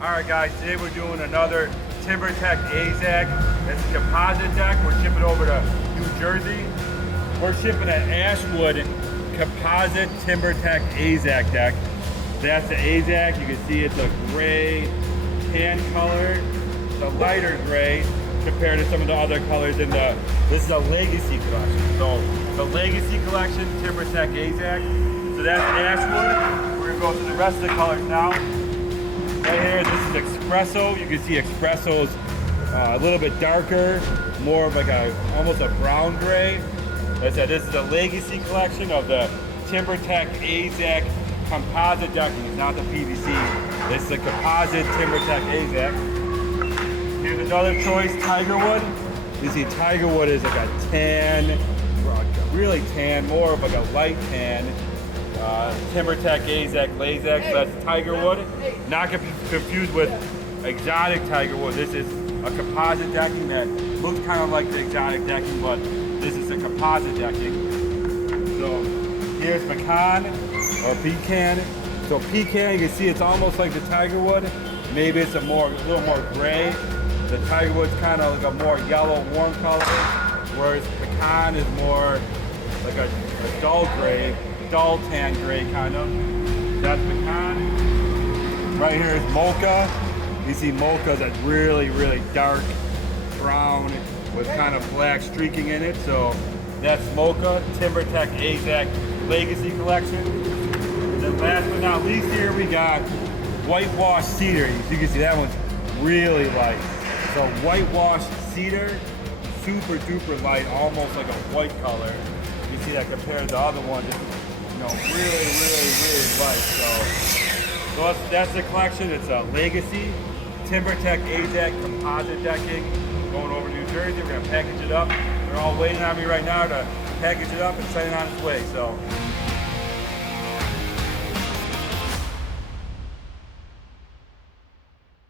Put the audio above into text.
Alright guys, today we're doing another TimberTech AZEK. It's a composite deck. We're shipping over to New Jersey. We're shipping an Ashwood composite TimberTech AZEK deck. That's the AZEK. You can see it's a gray tan color. It's a lighter gray compared to some of the other colors in the, this is a Legacy Collection. So the Legacy Collection TimberTech AZEK. So that's Ashwood. We're gonna go through the rest of the colors now. Right here, this is ESPRESSO. You can see ESPRESSO's a little bit darker, more of like almost a brown gray. Like I said, this is the Legacy Collection of the TimberTech AZEK composite decking. It's not the PVC. This is the composite TimberTech AZEK. Here's another choice, TIGERWOOD. You see TIGERWOOD is like a tan, really tan, more of like a light tan. TimberTech AZEK LAZEK, so that's TIGERWOOD. Not confused with exotic TIGERWOOD. This is a composite decking that looks kind of like the exotic decking, but this is a composite decking. So here's PECAN or PECAN. So PECAN, you can see it's almost like the TIGERWOOD. Maybe it's a little more gray. The TIGERWOOd's kind of like a more yellow, warm color, whereas PECAN is more like a dull gray. Dull tan gray kind of. That's PECAN. Right here is MOCHA. You see MOCHA is that really, really dark brown with kind of black streaking in it. So that's MOCHA, TimberTech AZEK Legacy Collection. And then last but not least here we got whitewashed cedar. You can see that one's really light. So whitewashed cedar, super duper light, almost like a white color. You see that compared to the other one. Really, really light. So that's the collection. It's a Legacy TimberTech AZEK composite decking going over to New Jersey. We're gonna package it up. They're all waiting on me right now to package it up and send it on its way. So